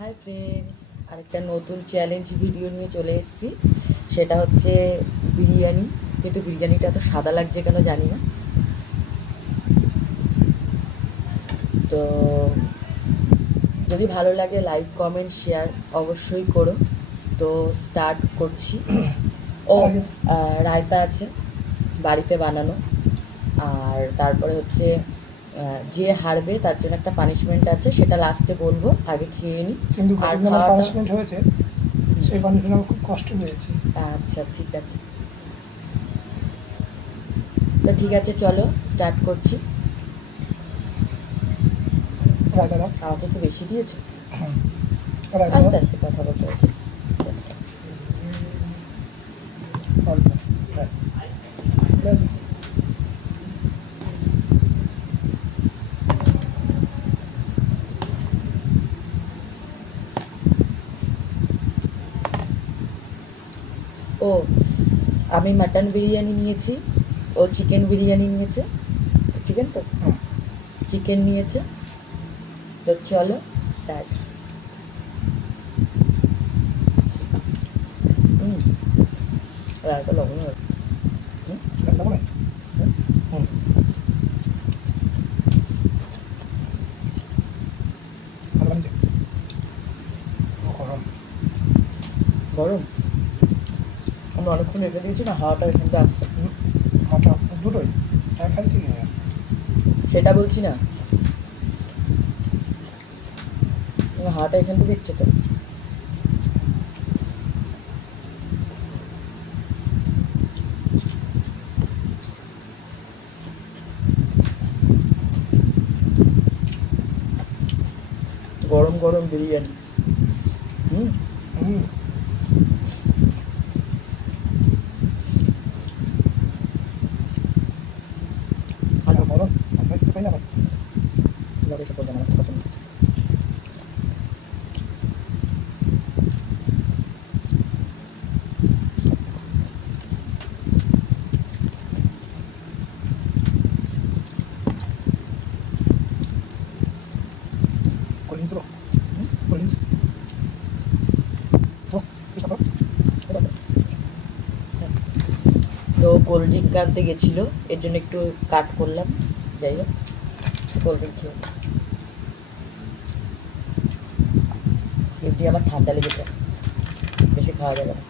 Hi friends, আরেকটা নতুন challenge video নিয়ে চলে এসেছি। সেটা হচ্ছে বিরিয়ানি। কিন্তু বিরিয়ানিটা এত সাদা লাগছে কেন জানি না। তো যদি ভালো লাগে লাইক কমেন্ট শেয়ার অবশ্যই করো। তো স্টার্ট করছি। ও রায়তা আছে বাড়িতে বানানো। আর তারপরে হচ্ছে যে হারবে তার জন্য একটা পানিশমেন্ট আছে, সেটা লাস্টে বলবো, আগে খেয়ে নিই। কিন্তু আর আমার খাওয়াটা পানিশমেন্ট হয়েছে, সেই পানিশমেন্ট আমার খুব কষ্ট পেয়েছি। আচ্ছা ঠিক আছে, তো ঠিক আছে চলো স্টার্ট করছি। রায়তা দাও। আমাকে একটু বেশি দিয়েছো, হ্যাঁ, রায়তা আস্তে দাও আস্তে কথা বলতে হবে। অল্প, ব্যাস ব্যাস ব্যাস। ও আমি মাটন বিরিয়ানি নিয়েছি, ও চিকেন বিরিয়ানি নিয়েছে। চিকেন তো হুম, চিকেন নিয়েছে। তো চলো স্টার্ট। হুম রায়তা লবণ হবে। রায়তা দাও না? হুম, ভালো বানিয়েছে। ও গরম। গরম, আমরা অনেকক্ষণ রেখে দিয়েছি না, হাওয়াটা এখান থেকে আসছে। হাওয়াটা দুটোই একখান থেকে নেবে। সেটা বলছি না, হাওয়াটা এখান থেকে দিচ্ছে তো। গরম গরম বিরিয়ানি। হুম হুম, ভালো গরম। আমরা খেতে পাই না আবার। লাগে সব আমার খুব পছন্দ। কোল্ড ড্রিঙ্ক দেবো? কোল্ড ড্রিঙ্কস তো চেষ্টা করো। তো কোল্ড ড্রিঙ্ক আনতে গেছিলো, এর জন্য একটু কাট করলাম। যাই হোক, কোল্ড ড্রিঙ্ক খেয়ে এমনি আমার ঠান্ডা লেগেছে, বেশি খাওয়া যাবে না।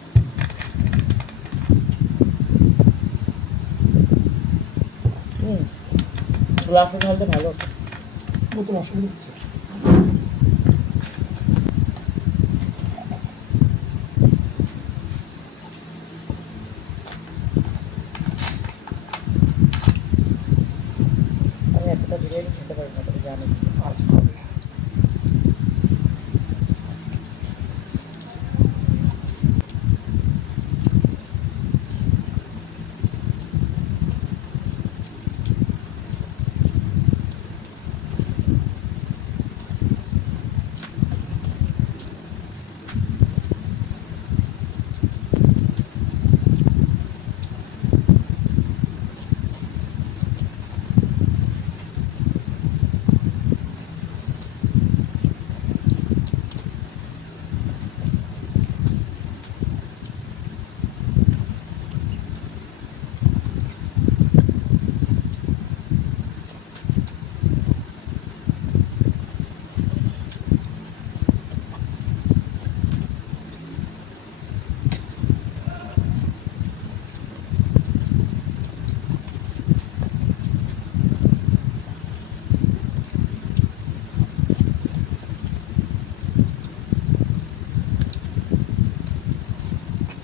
হুম গ্লাসে ঢালতে ভালো। বোতল অসুবিধা হচ্ছে। আমি এতটা বিরিয়ানি খেতে পারি না, তবে জানি। আজ হবে।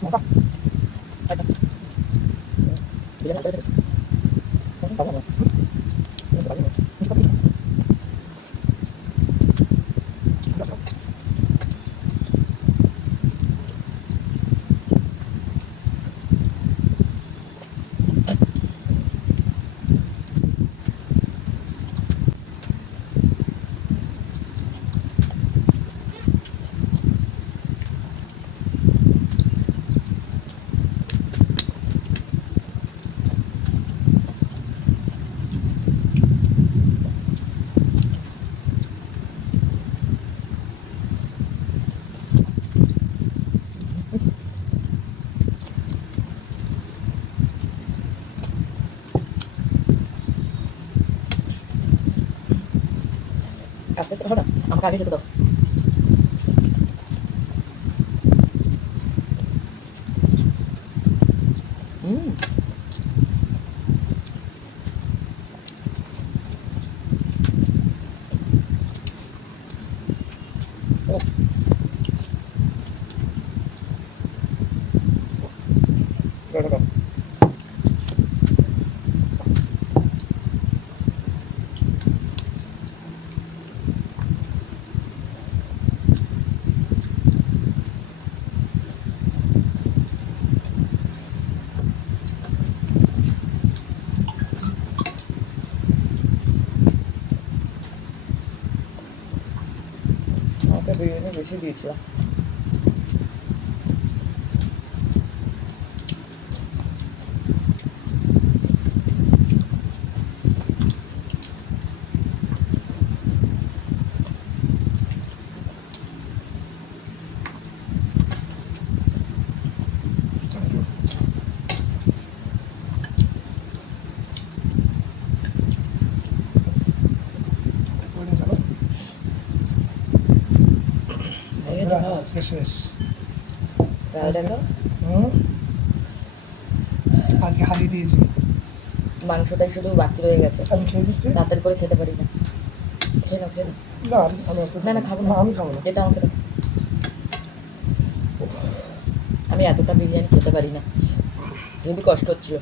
মোটা বিরিয়ানি খাবো না। আস্তে আস্তে খাও না, আমাকে আগে খেতে দাও। হুম, ও, এটা দাও। আমাকে বিরিয়ানি বেশি দিয়েছিলাম। বলে চলো। হয়ে গেছে খাওয়া? আজকে শেষ। রায় দেখো, হুম, আজকে হারিয়ে দিয়েছি। মাংসটাই শুধু বাকি রয়ে গেছে, আমি খেয়ে দিচ্ছি। তাড়াতাড়ি করে খেতে পারি না। খেয়ে নাও, খেয়ে নাও। না আমি অত- না না, খাবো না, আমি খাবো না। এটা আমাকে দাও। উফ, আমি এতটা বিরিয়ানি খেতে পারি না, খুবই কষ্ট হচ্ছিল।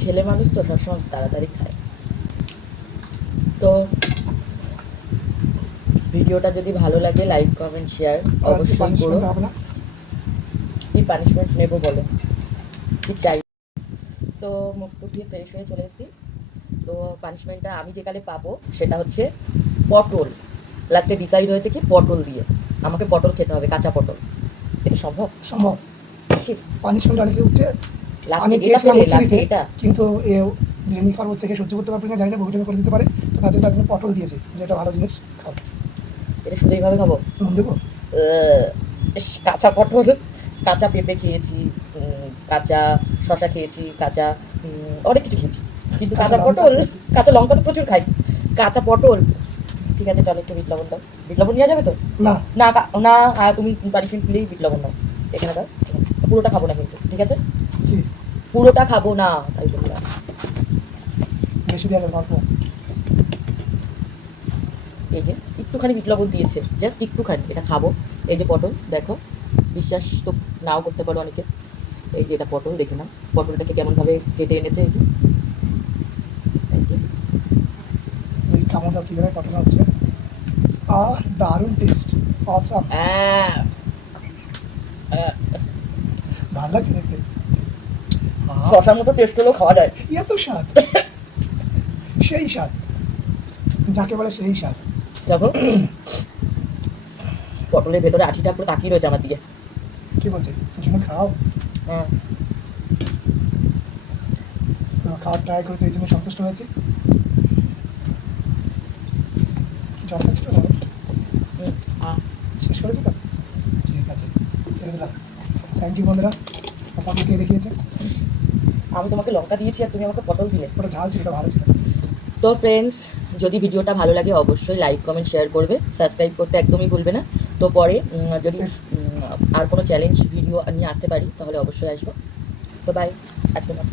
ছেলে মানুষ তো সবসময় তাড়াতাড়ি খায়। তো ভিডিওটা যদি ভালো লাগে লাইক কমেন্ট শেয়ার আজকে অবশ্যই করো। punishment হবে না। কি পানিশমেন্ট নেবো বলো, কি চাই? তো মুখ টুক দিয়ে ফ্রেশ হয়ে চলে এসেছি। তো পানিশমেন্টটা আমি যেকালে পাবো সেটা হচ্ছে পটল। লাস্টে ডিসাইড হয়েছে কি পটল দিয়ে আমাকে পটল খেতে হবে, কাঁচা পটল। এটা সম্ভব? সম্ভব। পানিশমেন্ট অনেকে উঠছে। লাস্টে আমি এটা চেয়েছিলাম পেলে, হচ্ছে লাস্টে দিতে, এটা কিন্তু এ বিরিয়ানি খাওয়ার হচ্ছে সহ্য করতে পারবে না, জানি না বউটা করে দিতে পারে। তো তার জন্য পটল দিয়েছে, যেটা ভালো জিনিস। খাও। এটা শুধু এইভাবে খাবো? নুন দেবো? ইস, কাঁচা পটল, কাঁচা পেঁপে খেয়েছি, কাঁচা শশা খেয়েছি, কাঁচা অনেক কিছু খেয়েছি, কিন্তু কাঁচা কাঁচা লঙ্কা পটল, খেয়েছি। কাঁচা লঙ্কা তো প্রচুর খাই, কাঁচা পটল। ঠিক আছে চলো, একটু বিট লবণ দাও। বিট লবণ নেওয়া যাবে তো? না, না না, তুমি পানিশমেন্ট দিলেই বিট লবণ নাও। এখানে দাও। পুরোটা খাবো না কিন্তু, ঠিক আছে? কি পুরোটা খাবো না, তাই বললাম। বেশি দেওয়া যাবে না, অল্প। এই যে একটুখানি বিট লবণ দিয়েছে, জাস্ট একটুখানি, এটা খাবো। এই যে পটল দেখো, বিশ্বাস তো নাও করতে পারো অনেকে। এই যে এটা পটল, দেখে নাও পটলটাকে কেমনভাবে কেটে এনেছে। এই যে, এই যে ওই কামড়টা কীভাবে পটল হচ্ছে। দারুণ টেস্ট, অসাম। ভালো লাগছে দেখতে। শশার মতো টেস্ট হলেও খাওয়া যায়। এত স্বাদ, সেই স্বাদ, যাকে বলে সেই স্বাদ। দেখো পটলের ভেতরে আঠিটা পুরো তাকিয়ে রয়েছে আমার দিকে। কি বলছে জন্য খাও? হ্যাঁ, তো খাওয়ার ট্রাই করেছে, এই জন্য সন্তুষ্ট হয়েছে। জল খাচ্ছিল না? শেষ করেছে তো? ঠিক আছে, ছেড়ে দিলাম। থ্যাংক ইউ বন্ধুরা, পটল কে দেখিয়েছে। আমি তোমাকে লঙ্কা দিয়েছি আর তুমি আমাকে পটল দিলে। ওটা ঝাল ছিল, ওটা ভালো ছিল। তো ফ্রেন্ডস, যদি ভিডিওটা ভালো লাগে অবশ্যই লাইক কমেন্ট শেয়ার করবে, সাবস্ক্রাইব করতে একদমই ভুলবে না। তো পরে যদি আর কোনো চ্যালেঞ্জ ভিডিও নিয়ে আসতে পারি তাহলে অবশ্যই আসবো। তো বাই, আজকের মতো।